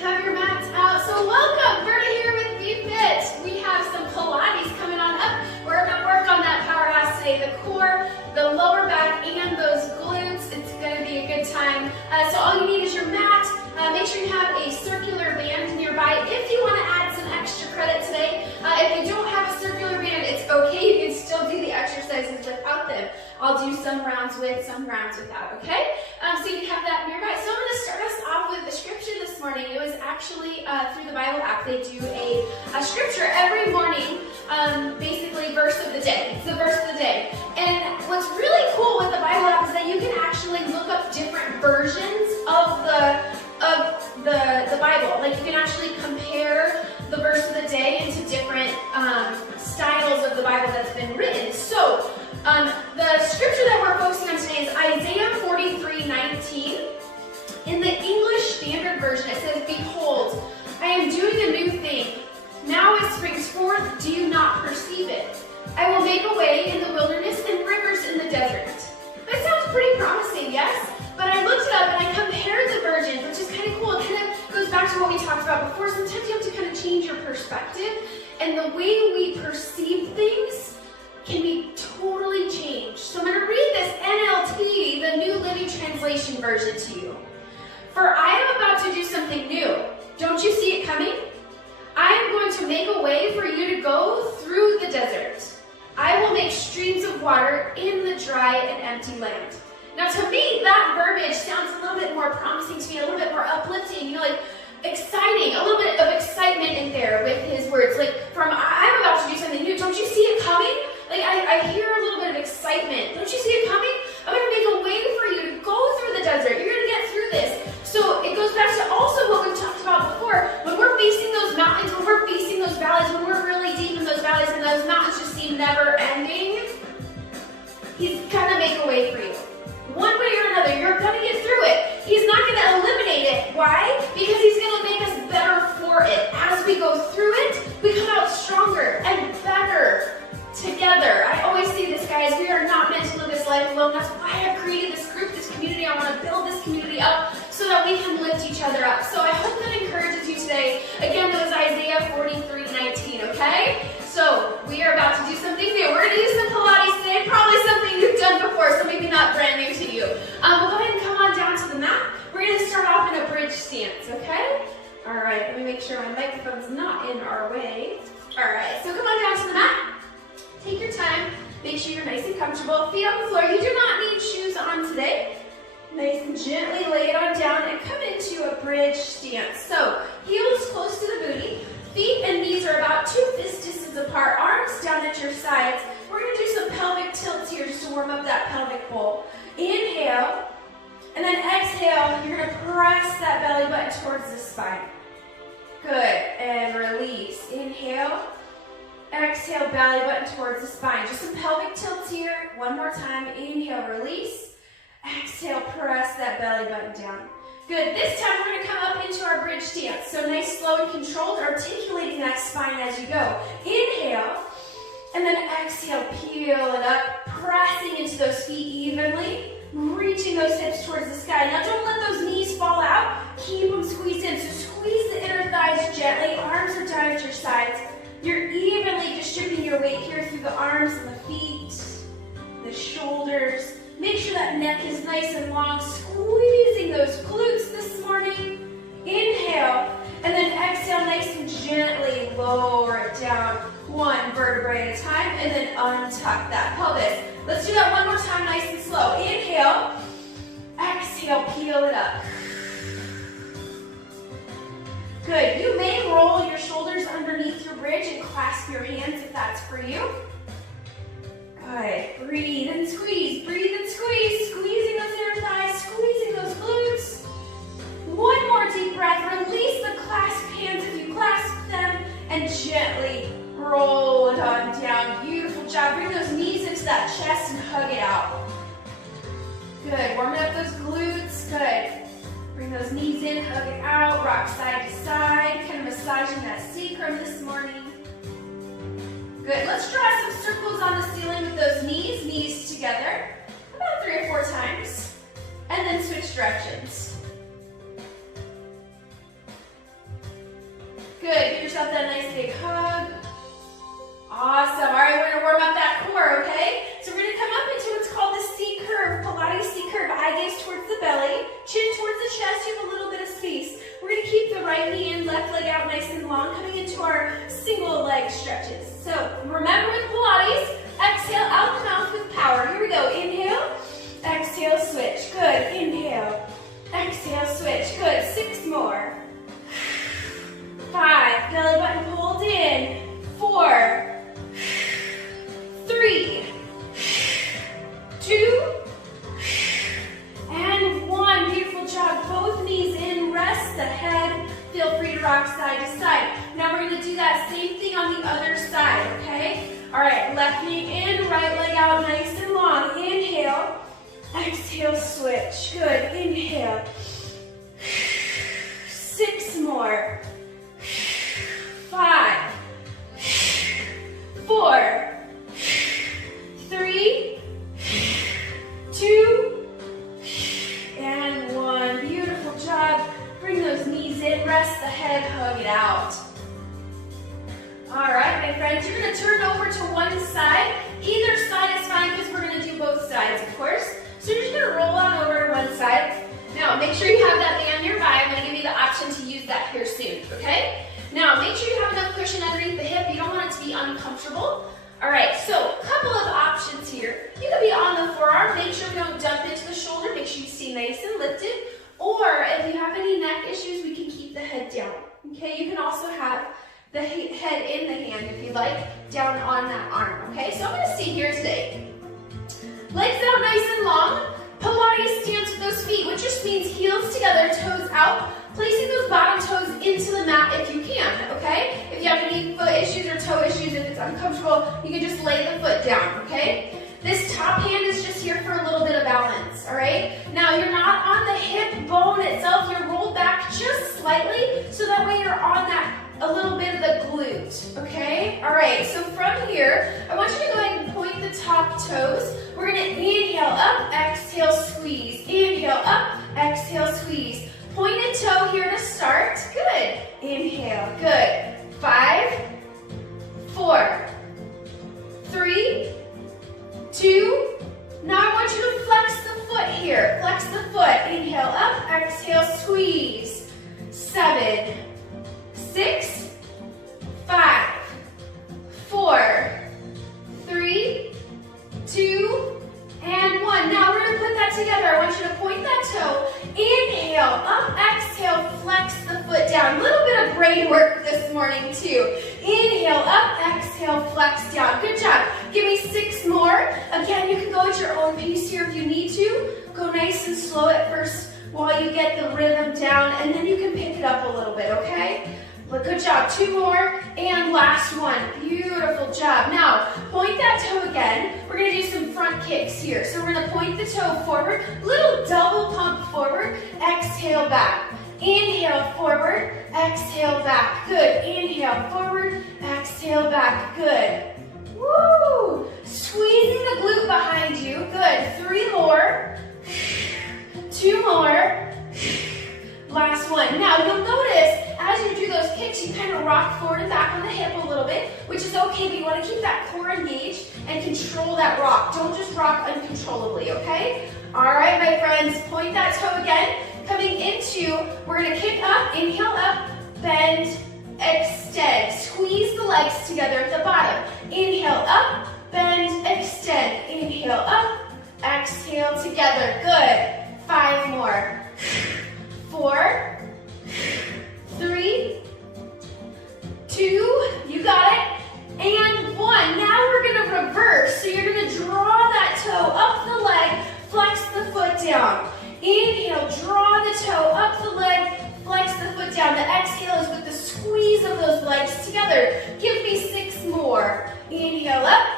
Have your mats out. So welcome, Berta here with PILATES. We have some Pilates coming on up. We're going to work on that powerhouse today, the core, the lower back, and those glutes. It's going to be a good time. So all you need is your mat. Make sure you have a circular band nearby if you want to add some extra credit today. If you don't have a circular band, it's okay. You can still do the exercises without them. I'll do some rounds with, some rounds without, okay? So you have that nearby. So I'm going to start us off with the scripture this morning. It was actually through the Bible app. They do a scripture every morning, basically verse of the day. It's the verse of the day. And what's really cool with the Bible app is that you can actually look up different versions of the Bible. Like you can actually compare the verse of the day into different styles of the Bible that's been written. So the scripture that we're focusing on today is Isaiah 43:19. In the English Standard Version, it says, "Behold, I am doing a new thing. Now it springs forth. Do you not perceive it? I will make a way in the wilderness and rivers in the desert." That sounds pretty promising, yes? But I looked it up and I compared the versions, which is kind of cool. It kind of goes back to what we talked about before. Sometimes you have to kind of change your perspective, and the way we perceive things can be totally changed. So I'm going to read this NLT, the New Living Translation version, to you. "For I am about to do something new. Don't you see it coming? I am going to make a way for you to go through the desert. I will make streams of water in the dry and empty land." Now to me, that verbiage sounds a little bit more promising to me, a little bit more uplifting, like exciting, a little bit of excitement in there with his words. Like from, "I'm about to do something new. Don't you see it coming?" Like I hear a little bit of excitement. "Don't you see it coming? I'm going to make a way for you to go through the desert. You're going to get through this." So it goes back to also what we've talked about before. When we're facing those mountains, when we're facing those valleys, when we're really deep in those valleys and those mountains just seem never ending, he's going to make a way for you. One way or another, you're going to get through it. He's not going to eliminate it. Why? Because he's going to make us better for it. As we go through it, we come out stronger and better together. I always say this, guys, we are not meant to live this life alone. That's why I've created this group, this community. I want to build this community up so that we can lift each other up. So I hope that encourages you today. Again, it was Isaiah 43:19, okay? So we are about to do something new. We're going to do some Pilates today, probably something you've done before, so maybe not brand new to you. We'll go ahead and come on down to the mat. We're going to start off in a bridge stance, okay? All right, let me make sure my microphone's not in our way. All right, so come on down to the mat. Take your time. Make sure you're nice and comfortable. Feet on the floor. You do not need shoes on today. Nice and gently lay it on down and come into a bridge stance. So heels close to the booty. Feet and knees are about 2 fist distance apart. Arms down at your sides. We're going to do some pelvic tilts here just to warm up that pelvic bowl. Inhale. And then exhale. You're going to press that belly button towards the spine. Good. And release. Inhale. Exhale, belly button towards the spine. Just some pelvic tilts here. One more time. Inhale, release. Exhale, press that belly button down. Good. This time we're going to come up into our bridge stance. So nice, slow, and controlled, articulating that spine as you go. Inhale, and then exhale, peel it up, pressing into those feet evenly, reaching those hips towards the sky. Now don't let those knees fall out. Keep them squeezed in. So squeeze the inner thighs gently. Arms are down at your sides. You're evenly distributing your weight here through the arms and the feet, the shoulders. Make sure that neck is nice and long, squeezing those glutes this morning. Inhale, and then exhale nice and gently, lower it down, one vertebrae at a time, and then untuck that pelvis. Let's do that one more time, nice and slow. Inhale, exhale, peel it up. Good. You may roll your shoulders underneath your bridge and clasp your hands if that's for you. Good. Breathe and squeeze. Breathe and squeeze. Squeezing those inner thighs. Squeezing those glutes. One more deep breath. Release the clasp hands if you clasp them. And gently roll it on down. Beautiful job. Bring those knees into that chest and hug it out. Good. Warming up those glutes. Good. Bring those knees in, hug it out, rock side to side, kind of massaging that sacrum this morning. Good, let's draw some circles on the ceiling with those knees together, about 3 or 4 times, and then switch directions. Good, give yourself that nice big hug. Awesome, all right, we're gonna warm up that core, okay? So we're gonna come up into what's called the C curve, Pilates C curve. Eye gaze towards the belly, chin towards the chest, you have a little bit of space. We're gonna keep the right knee in, left leg out nice and long, coming into our single leg stretches. So remember with Pilates, exhale out the mouth with power. Here we go, inhale, exhale, switch. Good, inhale, exhale, switch. Good, 6 more. 5, belly button pulled in. 4, 3, 2, and 1. Beautiful job. Both knees in, rest the head. Feel free to rock side to side. Now we're going to do that same thing on the other side, okay? All right, left knee in, right leg out nice and long. Inhale, exhale, switch. Good, inhale. 6 more. 5, 4, 3, 2, and 1. Beautiful job. Bring those knees in, rest the head, hug it out. All right, my friends, you're going to turn over to one side. Either side is fine because we're going to do both sides, of course. So you're just going to roll on over to one side. Now, make sure you have that band nearby. I'm going to give you the option to use that here soon, okay? Now, make sure you have enough cushion underneath the hip. You don't want it to be uncomfortable. All right, so a couple of options here. You could be on the forearm. Make sure we don't dump into the shoulder. Make sure you stay nice and lifted. Or if you have any neck issues, we can keep the head down. Okay, you can also have the head in the hand if you like, down on that arm. Okay, so I'm going to stay here today. Legs out nice and long. Pilates stance with those feet, which just means heels together, toes out. Placing those bottom toes into the mat if you can, okay? If you have any foot issues or toe issues, if it's uncomfortable, you can just lay the foot down, okay? This top hand is just here for a little bit of balance, all right? Now, you're not on the hip bone itself. You're rolled back just slightly, so that way you're on that a little bit of the glute, okay? All right, so from here, I want you to go ahead and point the top toes. We're gonna inhale up, exhale, squeeze. Inhale up, exhale, squeeze. Pointed toe here to start. Good. Inhale. Good. 5, 4, 3, 2. Now I want you to flex the foot here. Flex the foot. Inhale up, exhale, squeeze. 7, 6, 5, 4, 3, 2, and 1. Now we're going to put that together. I want you to point that toe. Inhale, up, exhale, flex the foot down. A little bit of brain work this morning too. Inhale, up, exhale, flex down. Good job. Give me 6 more. Again, you can go at your own pace here if you need to. Go nice and slow at first while you get the rhythm down, and then you can pick it up a little bit, okay? But good job. 2 more, and last one. Beautiful job. Now, point that toe again. We're going to do some front kicks here. So we're going to point the toe forward, little double pump forward, exhale back. Inhale forward, exhale back. Good. Inhale forward, exhale back. Good. Woo! Squeezing the glute behind you. Good. 3 more. 2 more. Last one. Now, you'll notice as you do those kicks, you kind of rock forward and back on the hip a little bit, which is okay, but you want to keep that core engaged and control that rock. Don't just rock uncontrollably, okay? All right, my friends, point that toe again. Coming into, we're going to kick up, inhale up, bend, extend. Squeeze the legs together at the bottom. Inhale up, bend, extend. Inhale up, exhale together. Good. 5 more. 4, 3, 2, you got it, and 1. Now we're going to reverse. So you're going to draw that toe up the leg, flex the foot down. Inhale, draw the toe up the leg, flex the foot down. The exhale is with the squeeze of those legs together. Give me 6 more. Inhale up,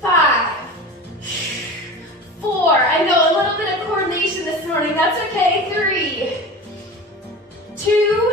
5, 4. I know, a little bit of coordination this morning. That's okay. 3, 2,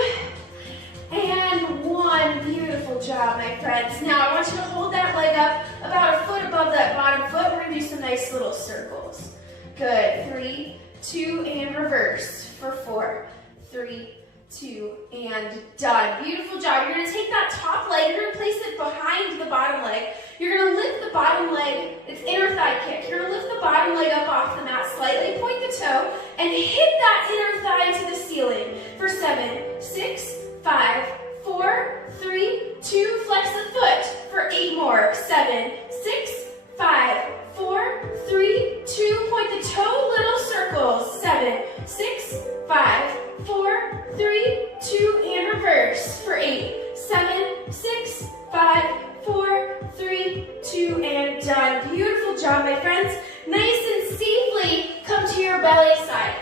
and 1. Beautiful job, my friends. Now I want you to hold that leg up about a foot above that bottom foot. We're going to do some nice little circles. Good. 3, 2, and reverse for 4, 3, 2, and done. Beautiful job. You're going to take that top leg, you're going to place it behind the bottom leg. You're going to lift the bottom leg, it's inner thigh kick. You're going to lift the bottom leg up off the mat slightly, point the toe, and hit that inner thigh into the ceiling for 7, 6, 5, 4, 3, 2, flex the foot for 8 more. 7, 6, 5, 4, 3, 2, point the toe, little circles. 7, 6, 5, 4, 3, 2, and reverse for 8. 7, 6, 5, 4, 3, 2, and done. Beautiful job, my friends. Nice and safely come to your belly side.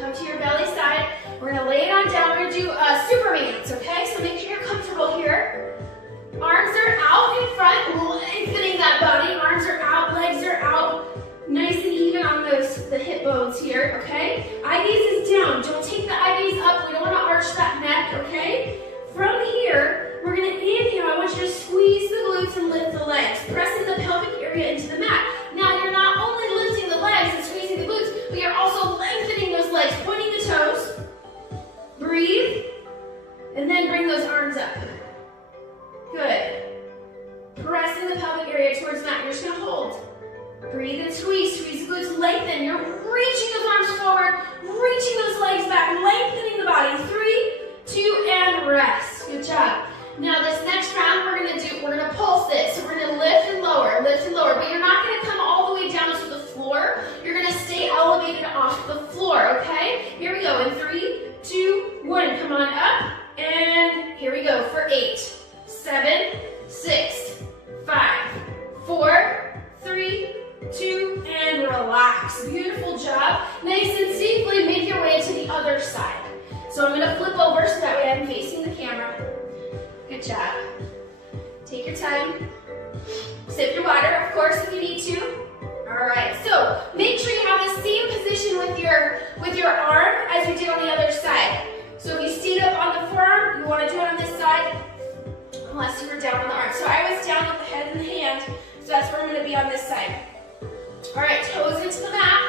Come to your belly side. We're going to lay it on down. We're going to do Supermans, okay? So make sure you're comfortable here. Arms are out in front, lengthening that body. Arms are out, legs are out. Nice and even on the hip bones here, okay? Eye gaze is down. Don't take the eye gaze up. We don't want to arch that neck, okay? From here, we're going to inhale. I want you to squeeze the glutes and lift the legs. Pressing the pelvic area into the mat. Now, you're not only lifting the legs and squeezing the glutes, but you're also lengthening those legs, pointing the toes. Breathe, and then bring those arms up. Good. Pressing the pelvic area towards the mat. You're just going to hold. Breathe and squeeze. Squeeze the glutes, lengthen. You're reaching those arms forward, reaching those legs back, lengthening the body. 3, 2, and rest. Good job. Now this next round we're gonna pulse it. So we're gonna lift and lower, but you're not gonna come all the way down to the floor. You're gonna stay elevated off the floor, okay? Here we go. In 3, 2, 1. Come on up. And here we go for 8, 7, 6, 5, 4, 3, 2, and relax. Beautiful job. Nice and safely make your way to the other side. So I'm going to flip over so that way I'm facing the camera. Good job. Take your time. Sip your water, of course, if you need to. All right, so make sure you have the same position with your arm as you did on the other side. So if you stayed up on the forearm, you want to do it on this side, unless you were down on the arm. So I was down with the head and the hand, so that's where I'm going to be on this side. All right, toes into the mat,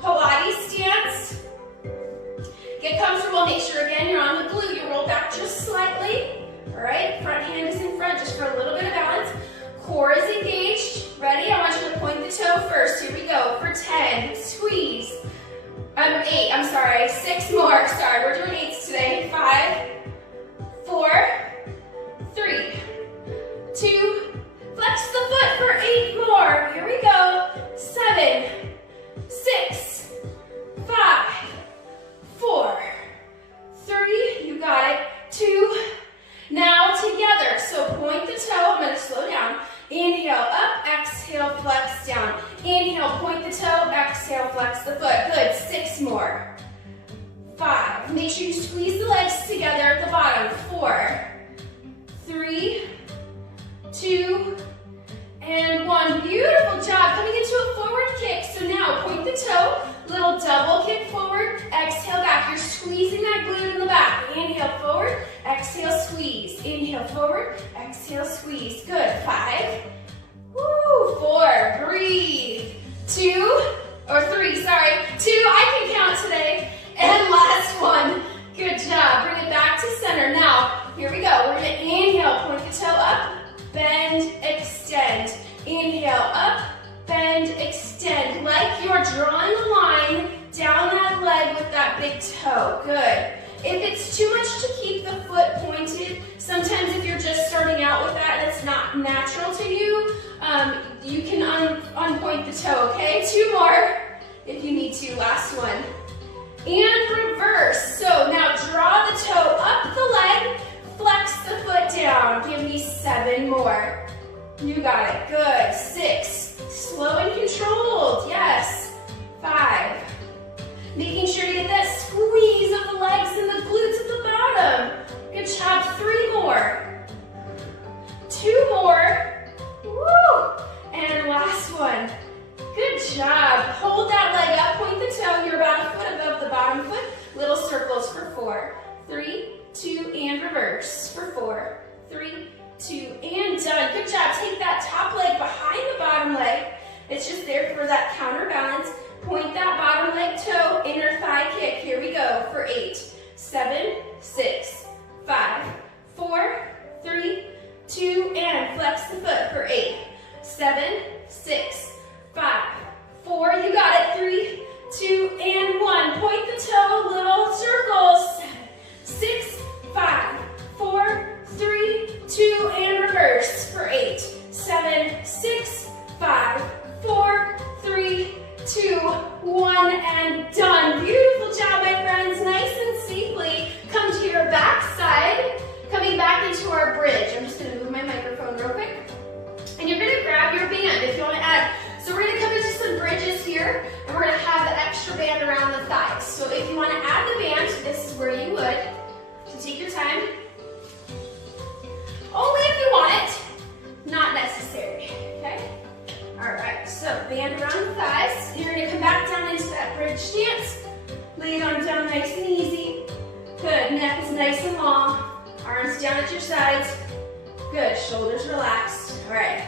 Pilates stance. Get comfortable, make sure again you're on the glute. You roll back just slightly. All right, front hand is in front just for a little bit of balance. Core is engaged. Ready? I want you to point the toe first. Here we go for 10. Squeeze. 8, I'm sorry. 6 more. Sorry, we're doing 8s today. 5, 4, 3, 2, flex the foot for 8 more. Here we go. 7, 6, 5, 4, 3, you got it. 2, now together. So point the toe. I'm going to slow down. Inhale up, exhale, flex down. Inhale, point the toe, exhale, flex the foot. Good. 6 more. 5. Make sure you squeeze the legs together at the bottom. 4, 3, 2, and 1. Beautiful job. Coming into a forward kick. So now point the toe, little double kick forward, exhale back. You're squeezing that glute in the back. Inhale forward, exhale squeeze. Inhale forward, exhale squeeze. Good. 5, 4, breathe. 2, or 3, sorry. 2, I can count today. And last one. Good job. Bring it back to center. Now, here we go. We're going to inhale, point the toe up, bend, extend. Inhale, up, bend, extend. Like you're drawing a line down that leg with that big toe. Good. If it's too much to keep the foot pointed, sometimes if you're just starting out with that and it's not natural to you, you can unpoint the toe, okay? 2 more if you need to. Last one. And reverse. So now draw the toe up the leg, flex the foot down. Give me 7 more. You got it. Good. 6. Slow and controlled. Yes. 5. Making sure you get that squeeze of the legs and the glutes at the bottom. Good job. 3 more. 2 more. Woo! And last one. Good job. Hold that leg up. Point the toe. You're about a foot above the bottom foot. Little circles for 4. 3, 2, and reverse for 4. 3, 2, and done. Good job. Take that top leg behind the bottom leg. It's just there for that counterbalance. Point that bottom leg toe, inner thigh kick. Here we go for 8, 7, at your sides. Good, shoulders relaxed. All right.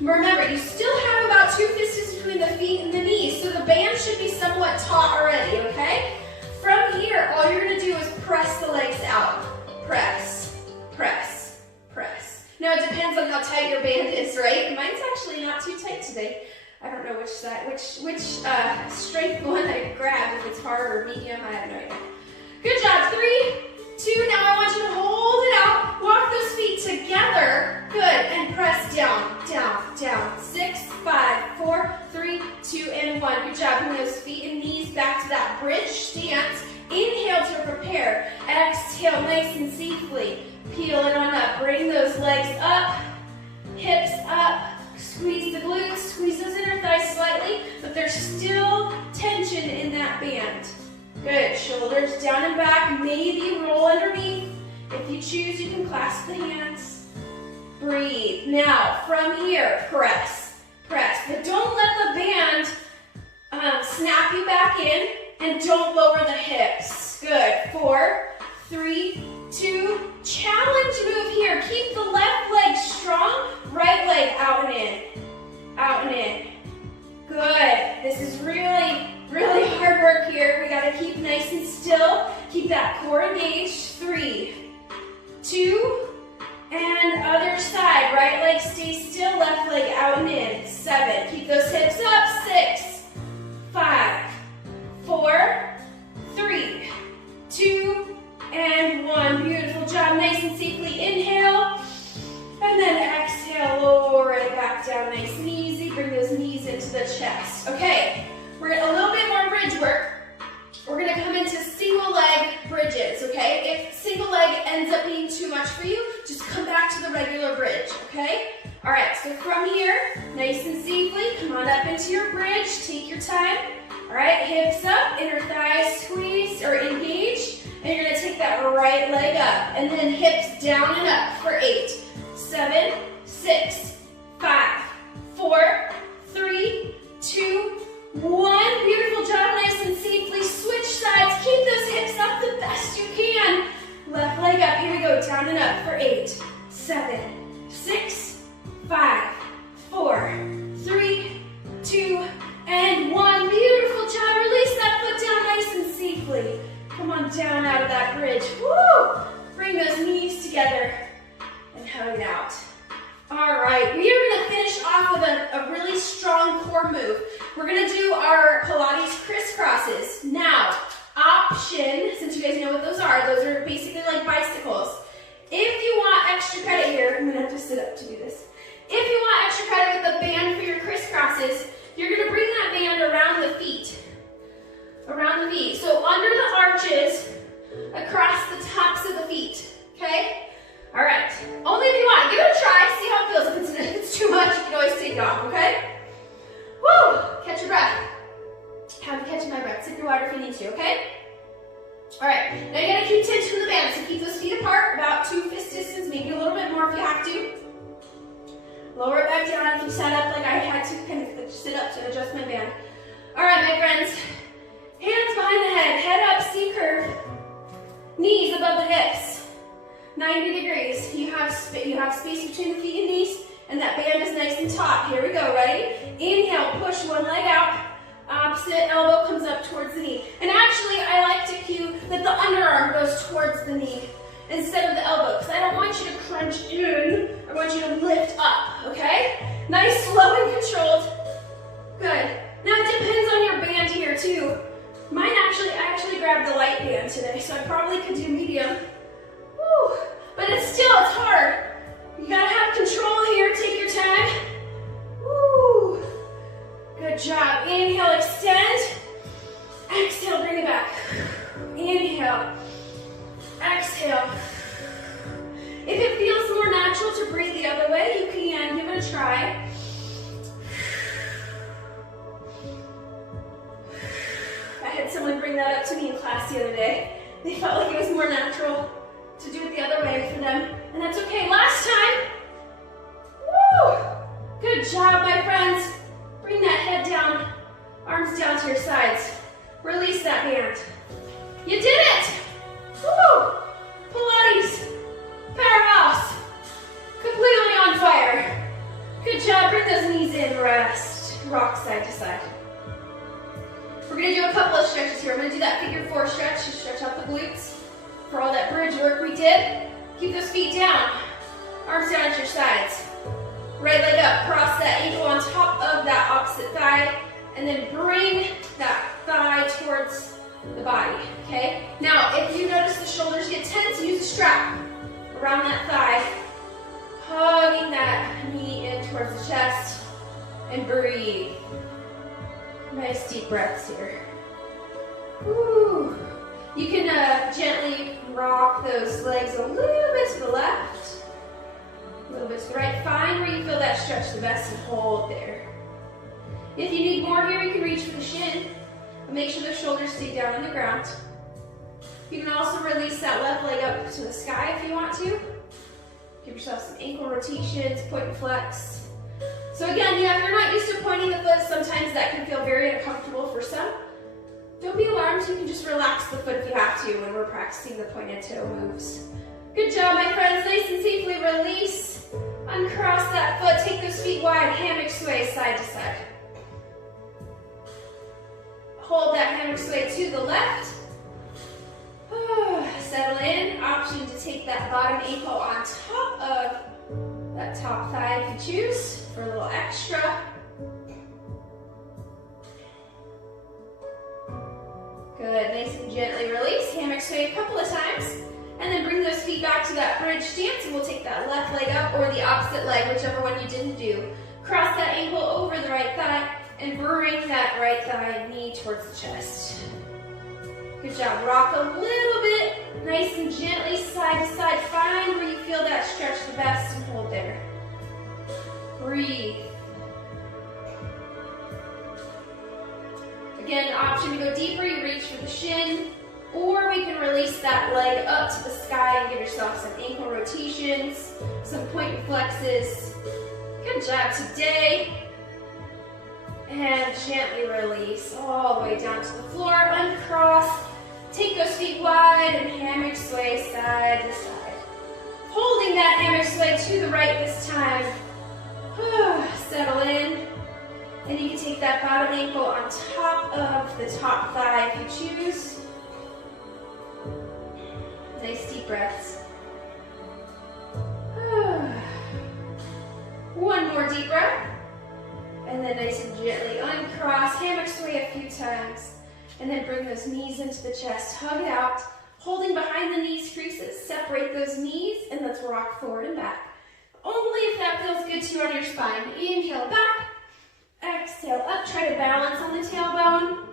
Remember, you still have about 2 fists between the feet and the knees, so the band should be somewhat taut already, okay? From here, all you're gonna do is press the legs out. Press, press, press. Now it depends on how tight your band is, right? Mine's actually not too tight today. I don't know which side, which strength one I grabbed, if it's hard or medium, I have no idea. Good job, 3, 2, now I want you to hold it out, walk those feet together, good, and press down, down, down, 6, 5, 4, 3, 2, and 1, good job, bring those feet and knees back to that bridge stance, inhale to prepare, exhale nice and safely, peel it on up, bring those legs up, hips up, squeeze the glutes, squeeze those inner thighs slightly, but there's still tension in that band. Good, shoulders down and back, maybe roll underneath. If you choose, you can clasp the hands. Breathe. Now, from here, press, press. But don't let the band snap you back in, and don't lower the hips. Good, 4, 3, 2, challenge move here. Keep the left leg strong, right leg out and in, out and in. Good, this is really, really hard work here. We gotta keep nice and still. Keep that core engaged. 3, 2, and other side. Right leg stays still, left leg out and in. 7, keep those hips up. 6, 5, 4, 3, 2, and 1. Beautiful job, nice and safely. Inhale, and then exhale, lower it back down nice and easy. Bring those knees into the chest. Okay, we're a little bit more bridge work. We're gonna come into single leg bridges, okay? If single leg ends up being too much for you, just come back to the regular bridge, okay? All right, so from here, nice and safely, come on up into your bridge, take your time. All right, hips up, inner thighs squeeze or engage, and you're gonna take that right leg up, and then hips down and up for 8, 7, 6, 5, 4, 3, 2, 1. Beautiful job, nice and safely. Switch sides, keep those hips up the best you can. Left leg up, here we go, down and up for 8, 7, 6, 5, 4, 3, 2, and 1. Beautiful job, release that foot down nice and safely. Come on down out of that bridge. Woo! Bring those knees together and hug it out. All right, we are gonna finish off with a really strong core move. We're gonna do our Pilates crisscrosses. Now, option, since you guys know what those are basically like bicycles. If you want extra credit here, I'm gonna have to sit up to do this. If you want extra credit with the band for your crisscrosses, you're gonna bring that band around the feet. Around the feet. So under the arches, across the tops of the feet, okay? All right, only if you want. Give it a try, see how it feels. If it's too much, you can always take it off, okay? Woo, catch your breath. Have me catching my breath. Sip your water if you need to, okay? All right, now you gotta keep tension in the band, so keep those feet apart, about 2 fist distance, maybe a little bit more if you have to. Lower it back down if you sat up like I had to, kind of sit up to adjust my band. All right, my friends, hands behind the head up, C curve, knees above the hips. 90 degrees. You have space between the feet and knees, and that band is nice and taut. Here we go, ready? Inhale, push one leg out, opposite elbow comes up towards the knee. And actually, I like to cue that the underarm goes towards the knee instead of the elbow, because I don't want you to crunch in, I want you to lift up, okay? Nice, slow and controlled. Good. Now it depends on your band here too. I actually grabbed the light band today, so I probably could do medium. Whew. But it's hard. You gotta have control here, take your time. Woo. Good job. Inhale, extend. Exhale, bring it back. Inhale. Exhale. If it feels more natural to breathe the other way, you can give it a try. I had someone bring that up to me in class the other day. They felt like it was more natural to do it the other way for them, and that's okay. Last time. Woo! Good job, my friends. Bring that head down, arms down to your sides. Release that band. You did it! Woo! Pilates, power out. for all that bridge work we did. Keep those feet down, arms down at your sides. Right leg up, cross that ankle on top of that opposite thigh, and then bring that thigh towards the body, okay? Now, if you notice the shoulders get tense, use a strap around that thigh, hugging that knee in towards the chest, and breathe. Nice deep breaths here. Woo. You can gently rock those legs a little bit to the left, a little bit to the right. Find where you feel that stretch the best and hold there. If you need more here, you can reach for the shin. But make sure the shoulders stay down on the ground. You can also release that left leg up to the sky if you want to. Give yourself some ankle rotations, point and flex. So again, yeah, if you're not used to pointing the foot, sometimes that can feel very uncomfortable for some. Don't be alarmed, you can just relax the foot if you have to when we're practicing the pointed toe moves. Good job, my friends. Nice and safely release. Uncross that foot, take those feet wide, hammock sway side to side. Hold that hammock sway to the left. Settle in. Option to take that bottom ankle on top of that top thigh if you choose for a little extra. Good. Nice and gently release. Hammock sway a couple of times. And then bring those feet back to that bridge stance. And we'll take that left leg up or the opposite leg, whichever one you didn't do. Cross that ankle over the right thigh and bring that right thigh and knee towards the chest. Good job. Rock a little bit, nice and gently, side to side. Find where you feel that stretch the best and hold there. Breathe. Again, option to go deeper, you reach for the shin, or we can release that leg up to the sky and give yourself some ankle rotations, some point and flexes. Good job today. And gently release all the way down to the floor. Uncross. Take those feet wide and hammock sway side to side. Holding that hammock sway to the right this time. Settle in. And you can take that bottom ankle on top of the top thigh if you choose. Nice deep breaths. One more deep breath. And then nice and gently uncross, hammock sway a few times. And then bring those knees into the chest, hug it out. Holding behind the knees creases, separate those knees, and let's rock forward and back. Only if that feels good to you on your spine. Inhale back, exhale up, try to balance on the tailbone.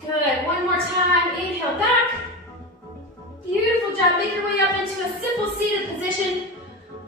Good, one more time, inhale back. Beautiful job, make your way up into a simple seated position.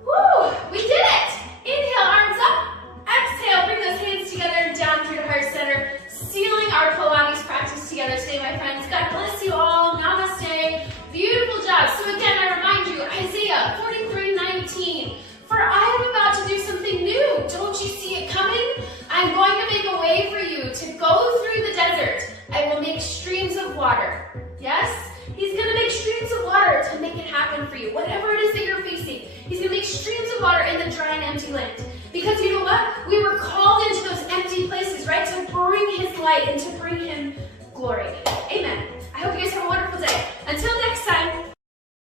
Woo, we did it! Inhale, arms up. Exhale, bring those hands together, down through the heart center, sealing our Pilates practice together today, my friends. God bless you all. Namaste. Beautiful job. So again, I remind you, Isaiah 43:19. For I am about to do something new. Don't you see it coming? I'm going to make a way for you to go through the desert. I will make streams of water. Yes? He's going to make streams of water to make it happen for you. Whatever it is that you're facing, He's going to make streams of water in the dry and empty land. Because you know what? We were called into those empty places, right? To bring His light and to